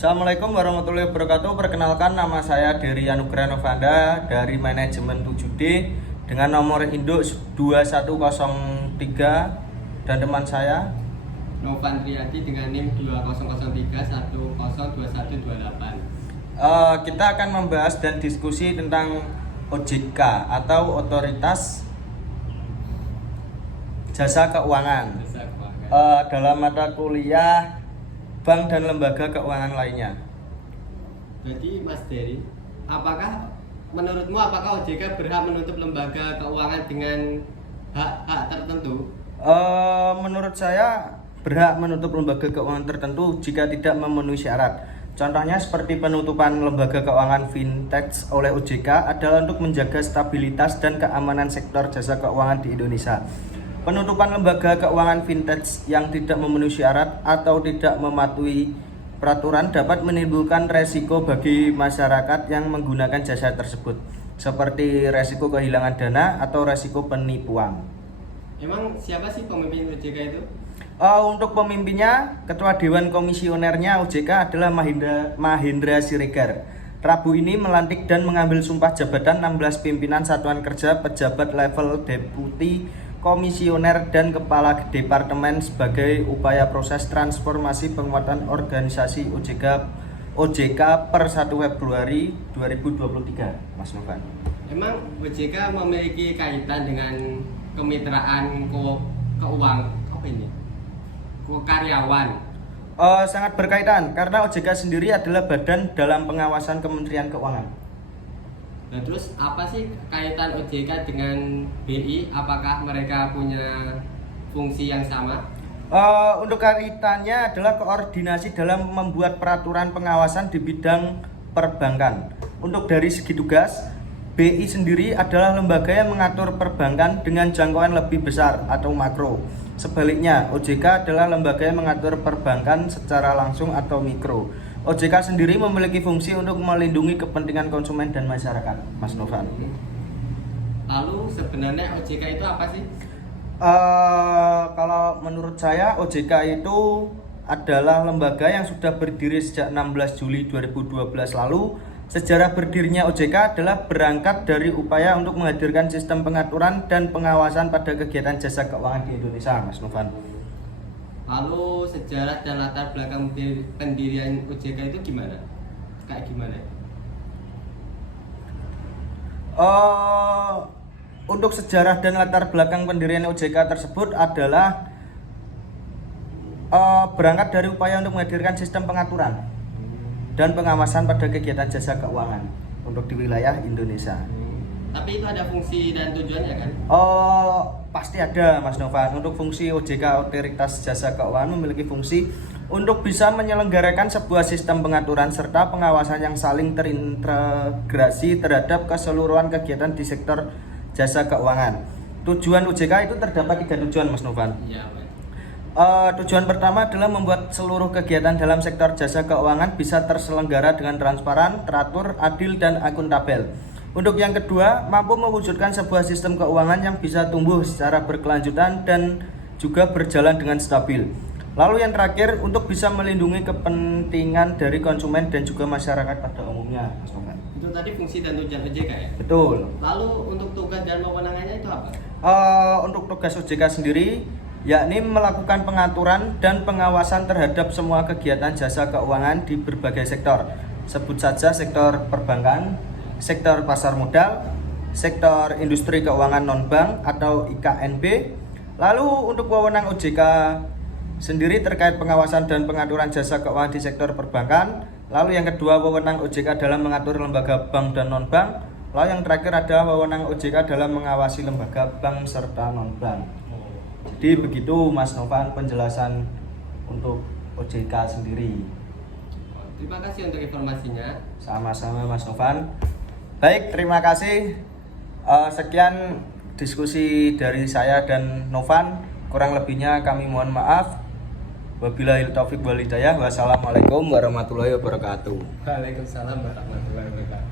Assalamualaikum warahmatullahi wabarakatuh. Perkenalkan, nama saya Dery Anugrah Novanda dari manajemen 7D dengan nomor induk 2103 dan teman saya Novan Riyadi dengan NIM 2003102128. Kita akan membahas dan diskusi tentang OJK atau Otoritas Jasa Keuangan dalam mata kuliah bank dan lembaga keuangan lainnya. Jadi Mas Dery, menurutmu apakah OJK berhak menutup lembaga keuangan dengan hak-hak tertentu? Menurut saya berhak menutup lembaga keuangan tertentu jika tidak memenuhi syarat. Contohnya seperti penutupan lembaga keuangan fintech oleh OJK adalah untuk menjaga stabilitas dan keamanan sektor jasa keuangan di Indonesia. Penutupan lembaga keuangan fintech yang tidak memenuhi syarat atau tidak mematuhi peraturan dapat menimbulkan resiko bagi masyarakat yang menggunakan jasa tersebut, seperti resiko kehilangan dana atau resiko penipuan. Emang siapa sih pemimpin OJK itu? Untuk pemimpinnya, Ketua Dewan Komisionernya OJK adalah Mahendra Siregar. Rabu ini melantik dan mengambil sumpah jabatan 16 pimpinan satuan kerja pejabat level deputi komisioner dan kepala departemen sebagai upaya proses transformasi penguatan organisasi OJK per 1 Februari 2023, Mas Novan. Emang OJK memiliki kaitan dengan kemitraan karyawan? Sangat berkaitan karena OJK sendiri adalah badan dalam pengawasan Kementerian Keuangan. Nah, terus apa sih kaitan OJK dengan BI? Apakah mereka punya fungsi yang sama? Untuk kaitannya adalah koordinasi dalam membuat peraturan pengawasan di bidang perbankan. Untuk dari segi tugas, BI sendiri adalah lembaga yang mengatur perbankan dengan jangkauan lebih besar atau makro. Sebaliknya, OJK adalah lembaga yang mengatur perbankan secara langsung atau mikro. OJK sendiri memiliki fungsi untuk melindungi kepentingan konsumen dan masyarakat, Mas Novan. Lalu sebenarnya OJK itu apa sih? Kalau menurut saya OJK itu adalah lembaga yang sudah berdiri sejak 16 Juli 2012 lalu. Sejarah berdirinya OJK adalah berangkat dari upaya untuk menghadirkan sistem pengaturan dan pengawasan pada kegiatan jasa keuangan di Indonesia, Mas Novan. Lalu sejarah dan latar belakang pendirian OJK itu gimana? Kayak gimana? Untuk sejarah dan latar belakang pendirian OJK tersebut adalah berangkat dari upaya untuk menghadirkan sistem pengaturan dan pengawasan pada kegiatan jasa keuangan untuk di wilayah Indonesia. Tapi itu ada fungsi dan tujuannya kan? Pasti ada, Mas Novan. Untuk fungsi OJK Otoritas Jasa Keuangan memiliki fungsi untuk bisa menyelenggarakan sebuah sistem pengaturan serta pengawasan yang saling terintegrasi terhadap keseluruhan kegiatan di sektor jasa keuangan. Tujuan OJK itu terdapat 3 tujuan, Mas Novan. Iya, Tujuan pertama adalah membuat seluruh kegiatan dalam sektor jasa keuangan bisa terselenggara dengan transparan, teratur, adil, dan akuntabel. Untuk yang kedua, mampu mewujudkan sebuah sistem keuangan yang bisa tumbuh secara berkelanjutan dan juga berjalan dengan stabil. Lalu yang terakhir, untuk bisa melindungi kepentingan dari konsumen dan juga masyarakat pada umumnya. Itu tadi fungsi dan tujuan OJK ya? Betul. Lalu untuk tugas dan wewenangnya itu apa? Untuk tugas OJK sendiri, yakni melakukan pengaturan dan pengawasan terhadap semua kegiatan jasa keuangan di berbagai sektor. Sebut saja sektor perbankan, sektor pasar modal, sektor industri keuangan non-bank atau IKNB. Lalu untuk wewenang OJK sendiri terkait pengawasan dan pengaturan jasa keuangan di sektor perbankan. Lalu yang kedua, wewenang OJK dalam mengatur lembaga bank dan non-bank. Lalu yang terakhir adalah wewenang OJK dalam mengawasi lembaga bank serta non-bank. Jadi begitu, Mas Novan, penjelasan untuk OJK sendiri. Terima kasih untuk informasinya. Sama-sama, Mas Novan. Baik, terima kasih. Sekian diskusi dari saya dan Novan. Kurang lebihnya kami mohon maaf. Wabillahi taufiq wal hidayah. Wassalamualaikum warahmatullahi wabarakatuh. Waalaikumsalam warahmatullahi wabarakatuh.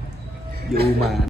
Yuman.